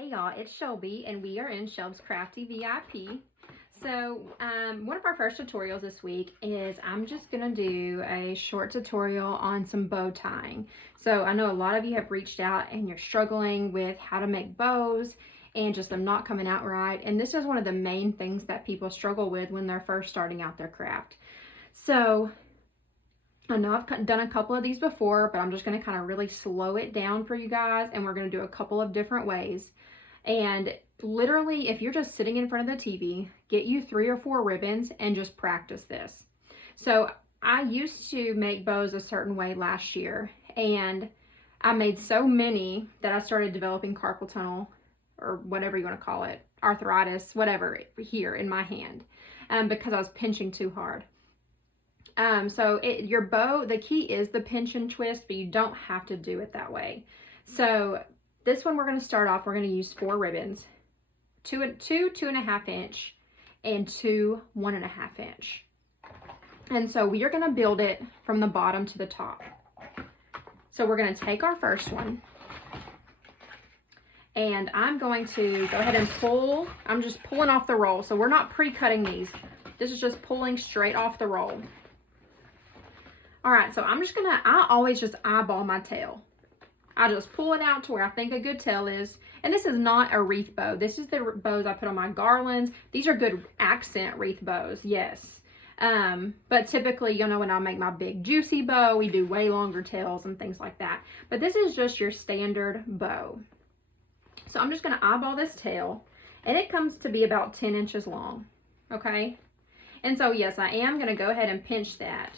Hey y'all, it's Shelby and we are in Shelb's Crafty VIP. So one of our first tutorials this week is I'm just gonna do a short tutorial on some bow tying. So I know a lot of you have reached out and you're struggling with how to make bows and just them not coming out right. And this is one of the main things that people struggle with when they're first starting out their craft. So I know I've done a couple of these before, but I'm just going to kind of really slow it down for you guys, and we're going to do a couple of different ways. And literally, if you're just sitting in front of the TV, get you 3 or 4 ribbons and just practice this. So I used to make bows a certain way last year, and I made so many that I started developing carpal tunnel, or whatever you want to call it, arthritis, whatever, here in my hand, because I was pinching too hard. Your bow, the key is the pinch and twist, but you don't have to do it that way. So this one, we're going to start off, we're going to use 4 ribbons, two 2.5 inch and 2 1.5 inch. And so we are going to build it from the bottom to the top. So we're going to take our first one, and I'm going to go ahead and pull. I'm just pulling off the roll. So we're not pre-cutting these. This is just pulling straight off the roll. All right, so I always just eyeball my tail. I just pull it out to where I think a good tail is. And this is not a wreath bow. This is the bows I put on my garlands. These are good accent wreath bows, yes. But typically, you know, when I make my big juicy bow, we do way longer tails and things like that. But this is just your standard bow. So I'm just gonna eyeball this tail, and it comes to be about 10 inches long, okay? And so yes, I am gonna go ahead and pinch that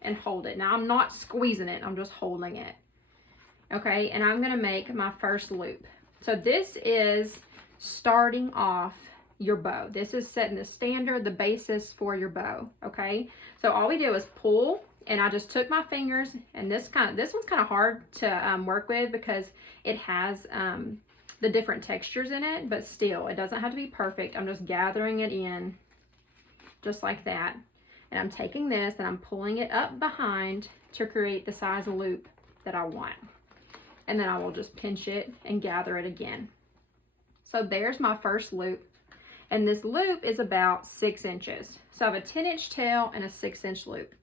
and hold it. Now I'm not squeezing it, I'm just holding it. Okay, and I'm gonna make my first loop. So this is starting off your bow. This is setting the standard, the basis for your bow, okay? So all we do is pull, and I just took my fingers, and this one's kind of hard to work with because it has the different textures in it, but still, it doesn't have to be perfect. I'm just gathering it in just like that. And I'm taking this and I'm pulling it up behind to create the size loop that I want. And then I will just pinch it and gather it again. So there's my first loop. And this loop is about 6 inches. So I have a 10-inch tail and a 6-inch loop.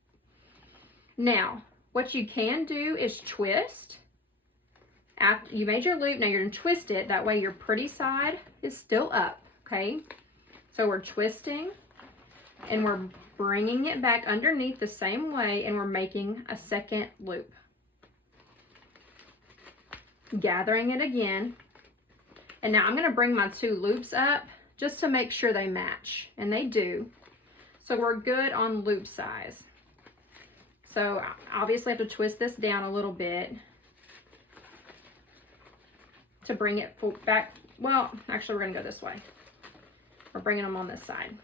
Now, what you can do is twist. After you made your loop, now you're gonna twist it. That way your pretty side is still up, okay? So we're twisting and we're bringing it back underneath the same way, and we're making a second loop. Gathering it again. And now I'm going to bring my 2 loops up just to make sure they match, and they do. So we're good on loop size. So obviously I have to twist this down a little bit to bring it back. Well, actually we're going to go this way. We're bringing them on this side.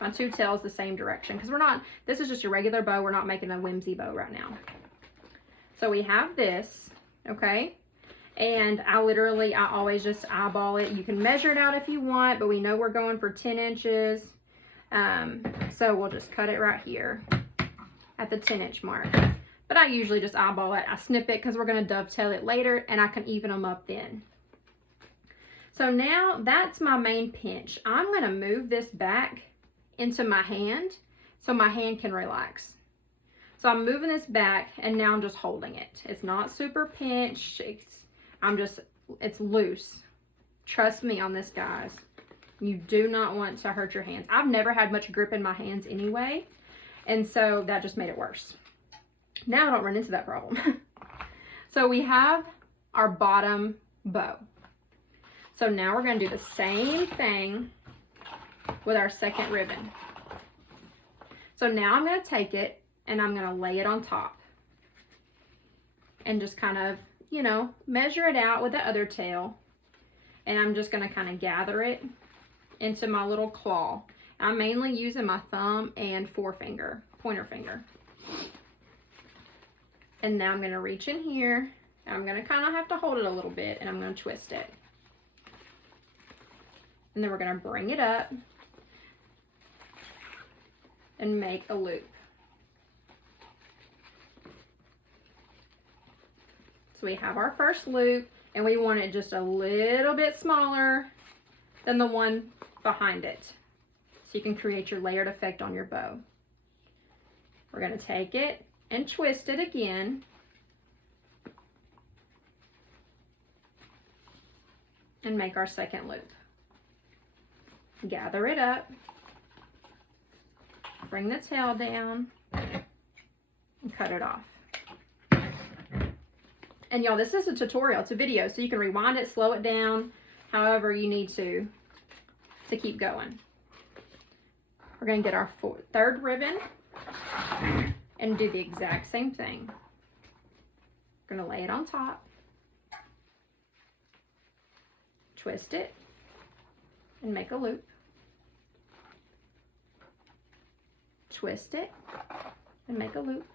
My 2 tails the same direction, because this is just a regular bow. We're not making a whimsy bow right now. So we have this, okay? And I always just eyeball it. You can measure it out if you want, but we know we're going for 10 inches. So we'll just cut it right here at the 10-inch mark. But I usually just eyeball it. I snip it because we're going to dovetail it later, and I can even them up then. So now that's my main pinch. I'm going to move this back into my hand so my hand can relax. So I'm moving this back, and now I'm just holding it. It's not super pinched. It's loose. Trust me on this, guys. You do not want to hurt your hands. I've never had much grip in my hands anyway, and so that just made it worse. Now I don't run into that problem. So we have our bottom bow. So now we're going to do the same thing with our second ribbon. So now I'm going to take it and I'm going to lay it on top and just kind of, you know, measure it out with the other tail. And I'm just going to kind of gather it into my little claw. I'm mainly using my thumb and pointer finger. And now I'm going to reach in here. I'm going to kind of have to hold it a little bit, and I'm going to twist it. And then we're going to bring it up and make a loop. So we have our first loop, and we want it just a little bit smaller than the one behind it. So you can create your layered effect on your bow. We're going to take it and twist it again. And make our second loop. Gather it up. Bring the tail down and cut it off. And y'all, this is a tutorial, it's a video, so you can rewind it, slow it down, however you need to keep going. We're going to get our third ribbon and do the exact same thing. We're going to lay it on top, twist it, and make a loop. Twist it and make a loop.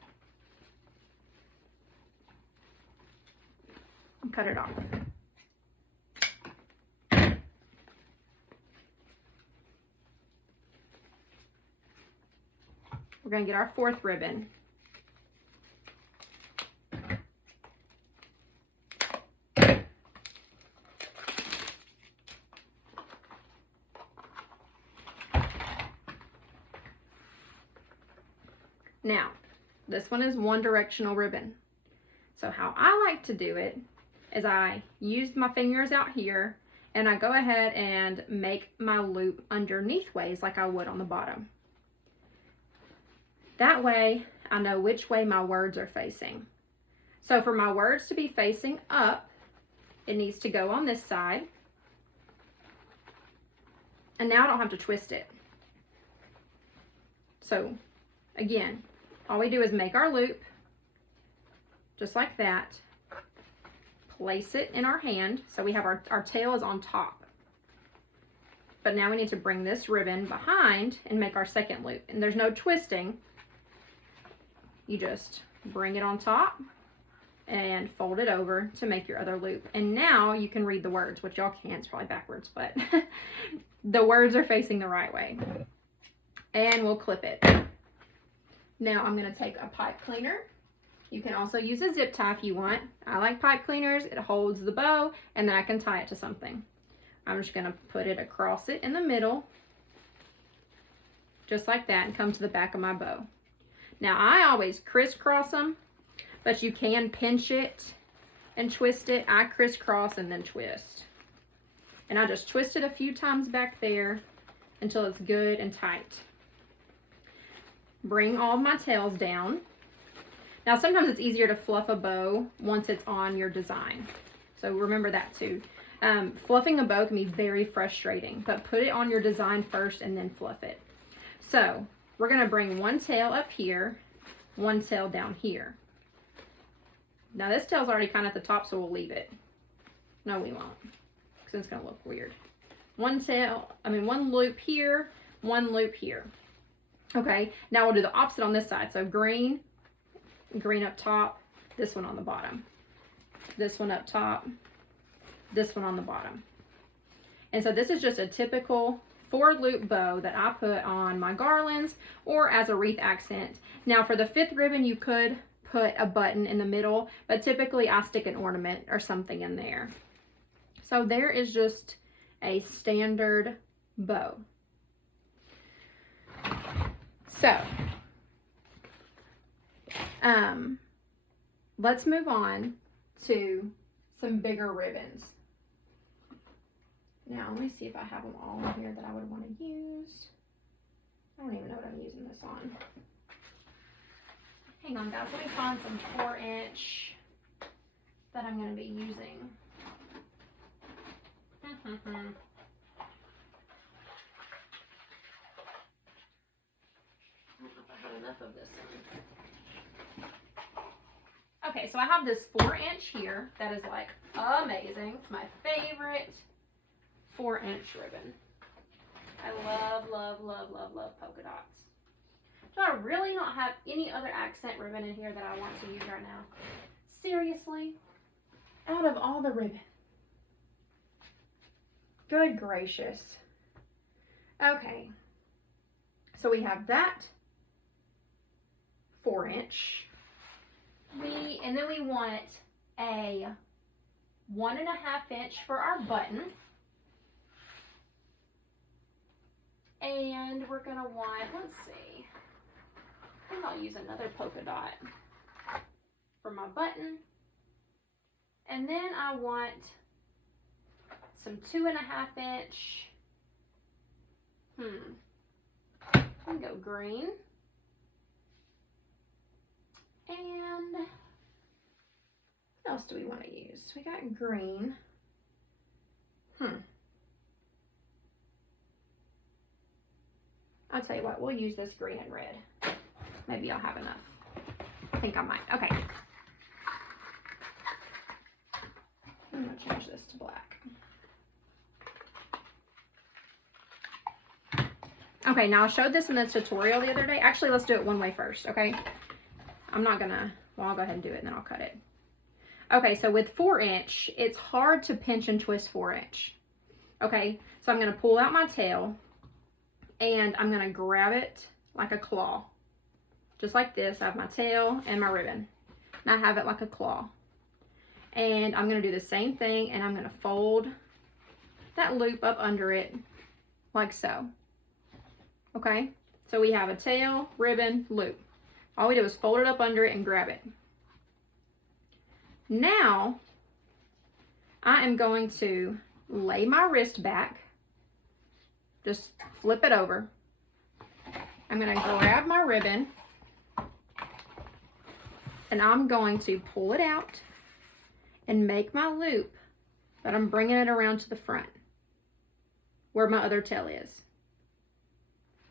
And cut it off. We're going to get our fourth ribbon. Now, this one is one directional ribbon. So how I like to do it is I use my fingers out here and I go ahead and make my loop underneath ways like I would on the bottom. That way I know which way my words are facing. So for my words to be facing up, it needs to go on this side. And now I don't have to twist it. So again, all we do is make our loop, just like that. Place it in our hand, so we have our tail is on top. But now we need to bring this ribbon behind and make our second loop. And there's no twisting. You just bring it on top and fold it over to make your other loop. And now you can read the words, which y'all can't, it's probably backwards, but the words are facing the right way. And we'll clip it. Now I'm going to take a pipe cleaner. You can also use a zip tie if you want. I like pipe cleaners. It holds the bow and then I can tie it to something. I'm just going to put it across it in the middle, just like that, and come to the back of my bow. Now I always crisscross them, but you can pinch it and twist it. I crisscross and then twist. And I just twist it a few times back there until it's good and tight. Bring all my tails down. Now sometimes it's easier to fluff a bow once it's on your design. So remember that too. Fluffing a bow can be very frustrating, but put it on your design first and then fluff it. So we're going to bring one tail up here, one tail down here. Now this tail's already kind of at the top, so we'll leave it. No, we won't, because it's going to look weird. One loop here, one loop here. Okay, now we'll do the opposite on this side. So green up top, this one on the bottom. This one up top, this one on the bottom. And so this is just a typical 4-loop bow that I put on my garlands or as a wreath accent. Now for the 5th ribbon, you could put a button in the middle, but typically I stick an ornament or something in there. So there is just a standard bow. So, let's move on to some bigger ribbons. Now, let me see if I have them all in here that I would want to use. I don't even know what I'm using this on. Hang on, guys. Let me find some 4-inch that I'm going to be using. Enough of this one. Okay, so I have this 4-inch here that is like amazing. It's my favorite 4-inch ribbon. I love, love, love, love, love polka dots. Do I really not have any other accent ribbon in here that I want to use right now? Seriously? Out of all the ribbon. Good gracious. Okay. So we have that 4-inch. And then we want a 1.5 inch for our button. And we're gonna want, let's see, I think I'll use another polka dot for my button. And then I want some 2.5 inch, I can go green. And what else do we want to use? We got green. I'll tell you what, we'll use this green and red. Maybe I'll have enough. I think I might. Okay. I'm going to change this to black. Okay, now I showed this in the tutorial the other day. Actually, let's do it one way first, okay? I'm not going to, well, I'll go ahead and do it and then I'll cut it. Okay, so with 4 inch, it's hard to pinch and twist 4 inch. Okay, so I'm going to pull out my tail and I'm going to grab it like a claw. Just like this. I have my tail and my ribbon. And I have it like a claw. And I'm going to do the same thing and I'm going to fold that loop up under it like so. Okay, so we have a tail, ribbon, loop. All we do is fold it up under it and grab it. Now, I am going to lay my wrist back. Just flip it over. I'm going to grab my ribbon and I'm going to pull it out and make my loop, but I'm bringing it around to the front where my other tail is.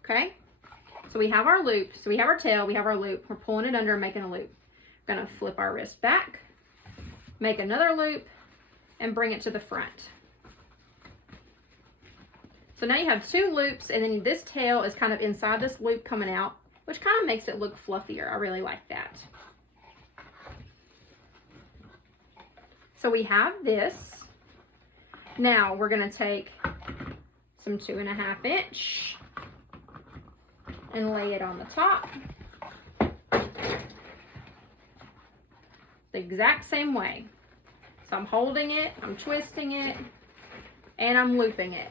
Okay? So we have our loop. So we have our tail, we have our loop. We're pulling it under and making a loop. We're going to flip our wrist back, make another loop, and bring it to the front. So now you have 2 loops, and then this tail is kind of inside this loop coming out, which kind of makes it look fluffier. I really like that. So we have this. Now we're going to take some 2.5 inch and lay it on the top. The exact same way. So I'm holding it, I'm twisting it, and I'm looping it.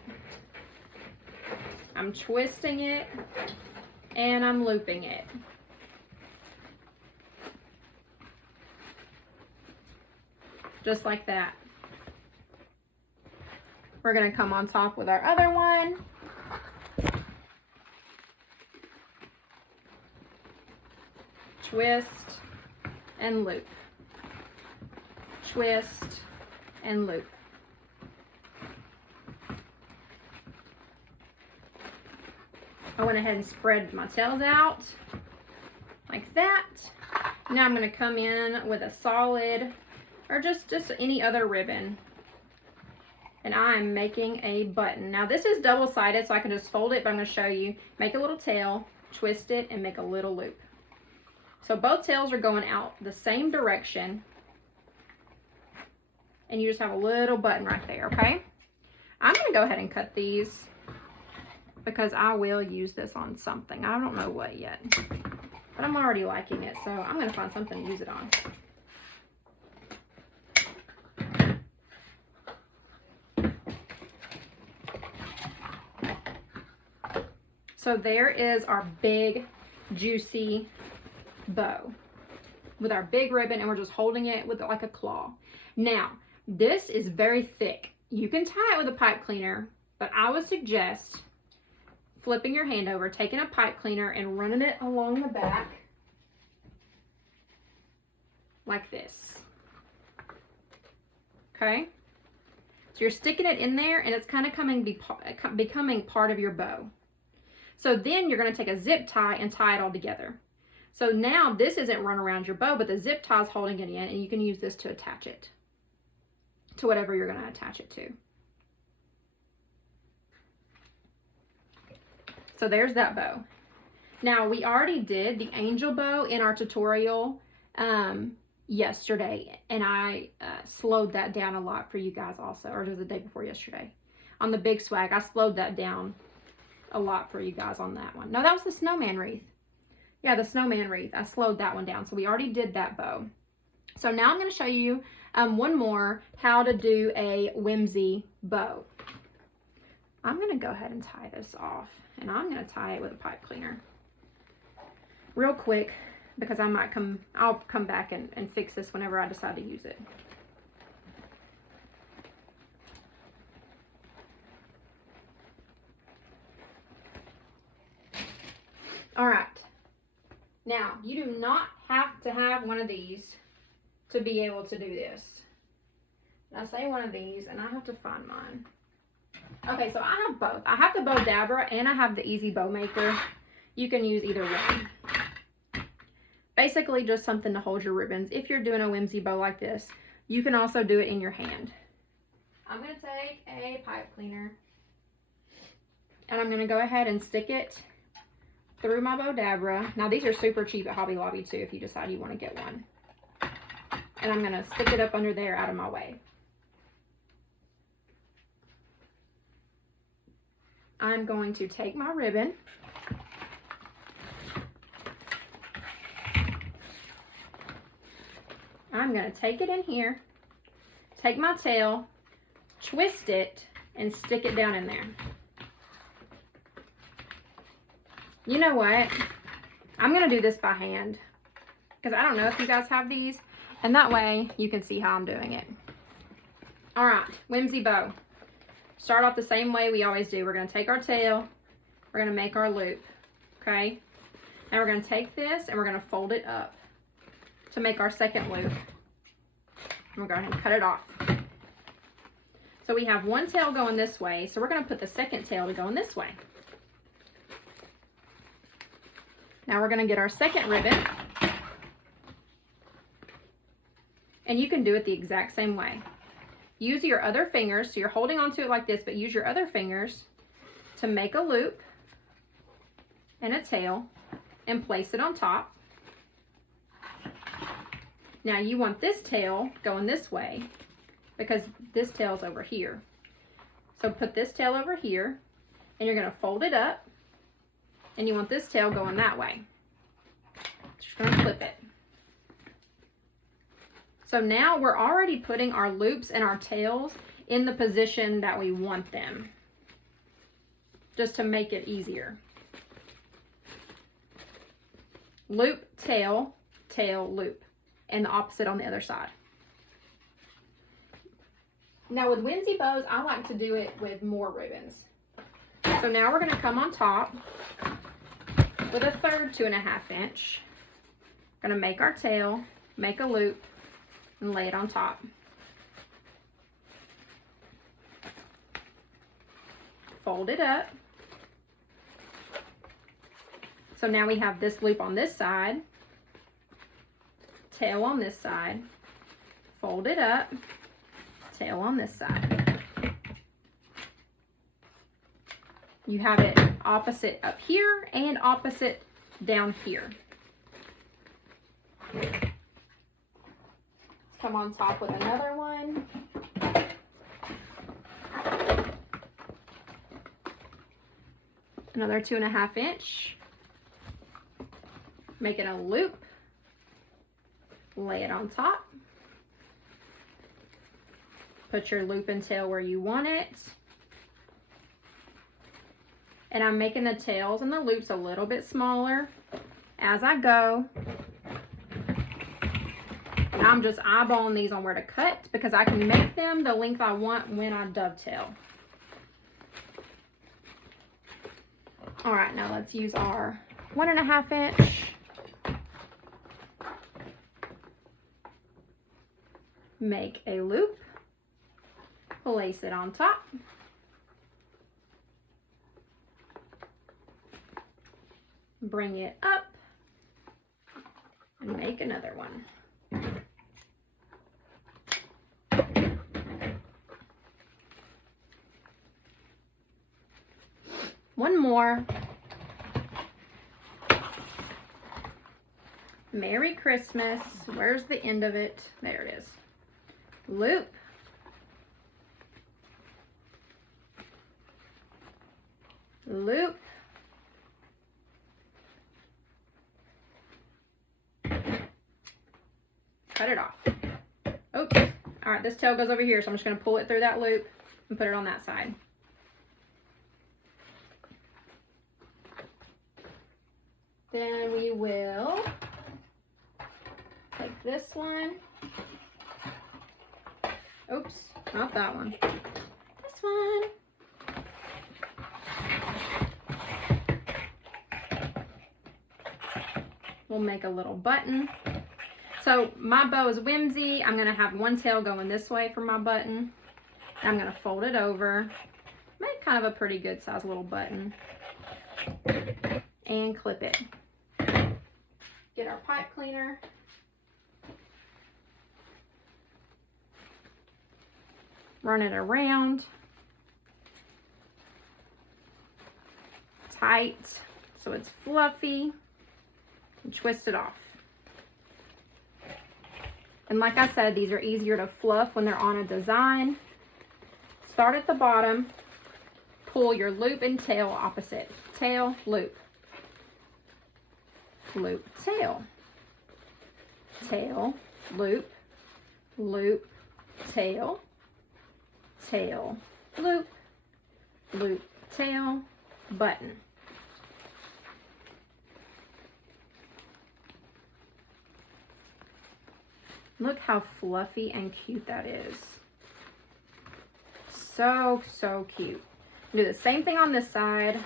I'm twisting it, and I'm looping it. Just like that. We're going to come on top with our other one. Twist and loop. Twist and loop. I went ahead and spread my tails out like that. Now I'm going to come in with a solid or just any other ribbon. And I'm making a button. Now this is double-sided, so I can just fold it, but I'm going to show you. Make a little tail, twist it, and make a little loop. So both tails are going out the same direction. And you just have a little button right there, okay? I'm going to go ahead and cut these because I will use this on something. I don't know what yet, but I'm already liking it, so I'm going to find something to use it on. So there is our big, juicy bow with our big ribbon, and we're just holding it with like a claw. Now, this is very thick. You can tie it with a pipe cleaner, but I would suggest flipping your hand over, taking a pipe cleaner and running it along the back like this. Okay? So you're sticking it in there and it's kind of becoming part of your bow. So then you're going to take a zip tie and tie it all together. So now this isn't run around your bow, but the zip tie is holding it in, and you can use this to attach it to whatever you're going to attach it to. So there's that bow. Now we already did the angel bow in our tutorial yesterday, and I slowed that down a lot for you guys also, or just the day before yesterday. On the big swag, I slowed that down a lot for you guys on that one. No, that was the snowman wreath. Yeah, the snowman wreath. I slowed that one down. So we already did that bow. So now I'm going to show you One more, how to do a whimsy bow. I'm going to go ahead and tie this off, and I'm going to tie it with a pipe cleaner real quick because I'll come back and fix this whenever I decide to use it. All right. Now, you do not have to have one of these to be able to do this. I say one of these, and I have to find mine. Okay, so I have both. I have the Bow Dabra, and I have the Easy Bow Maker. You can use either one. Basically, just something to hold your ribbons. If you're doing a whimsy bow like this, you can also do it in your hand. I'm going to take a pipe cleaner, and I'm going to go ahead and stick it through my Bow Dabra. Now, these are super cheap at Hobby Lobby, too, if you decide you want to get one. And I'm going to stick it up under there out of my way. I'm going to take my ribbon. I'm going to take it in here, take my tail, twist it, and stick it down in there. You know what? I'm going to do this by hand because I don't know if you guys have these, and that way you can see how I'm doing it. All right, whimsy bow. Start off the same way we always do. We're going to take our tail, we're going to make our loop, okay? Now we're going to take this and we're going to fold it up to make our second loop. I'm going to go ahead and cut it off. So we have one tail going this way, so we're going to put the second tail to going this way. Now we're going to get our second ribbon, and you can do it the exact same way. Use your other fingers, so you're holding onto it like this, but use your other fingers to make a loop and a tail and place it on top. Now you want this tail going this way because this tail's over here. So put this tail over here, and you're going to fold it up, and you want this tail going that way. Just going to flip it. So now we're already putting our loops and our tails in the position that we want them, just to make it easier. Loop, tail, tail, loop, and the opposite on the other side. Now with whimsy bows, I like to do it with more ribbons. So now we're going to come on top with a third 2.5 inch. Going to make our tail, make a loop, and lay it on top. Fold it up. So now we have this loop on this side, tail on this side, fold it up, tail on this side. You have it opposite up here and opposite down here. Come on top with another one. Another 2.5 inch. Make it a loop. Lay it on top. Put your loop and tail where you want it. And I'm making the tails and the loops a little bit smaller as I go. And I'm just eyeballing these on where to cut because I can make them the length I want when I dovetail. All right, now let's use our 1.5 inch. Make a loop, place it on top. Bring it up and make another one. One more. Merry Christmas. Where's the end of it? There it is. Loop. Loop. Cut it off. Oops. All right, this tail goes over here, so I'm just going to pull it through that loop and put it on that side. Then we will take this one. Oops, not that one. This one. We'll make a little button. So my bow is Whimsy. I'm gonna have one tail going this way for my button. I'm gonna fold it over, make kind of a pretty good size little button, and clip it. Get our pipe cleaner. Run it around. Tight, so it's fluffy. And twist it off. And like I said, these are easier to fluff when they're on a design. Start at the bottom, pull your loop and tail opposite. Tail, loop. Loop, tail. Tail, loop, loop, tail, tail, loop, loop, tail, button. Look how fluffy and cute that is. So, so cute. Do the same thing on this side.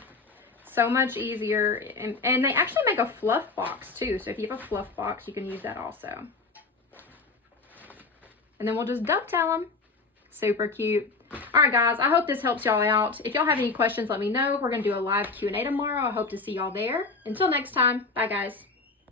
So much easier. And they actually make a fluff box too. So if you have a fluff box, you can use that also. And then we'll just dovetail them. Super cute. All right, guys, I hope this helps y'all out. If y'all have any questions, let me know. We're going to do a live Q&A tomorrow. I hope to see y'all there. Until next time, bye, guys.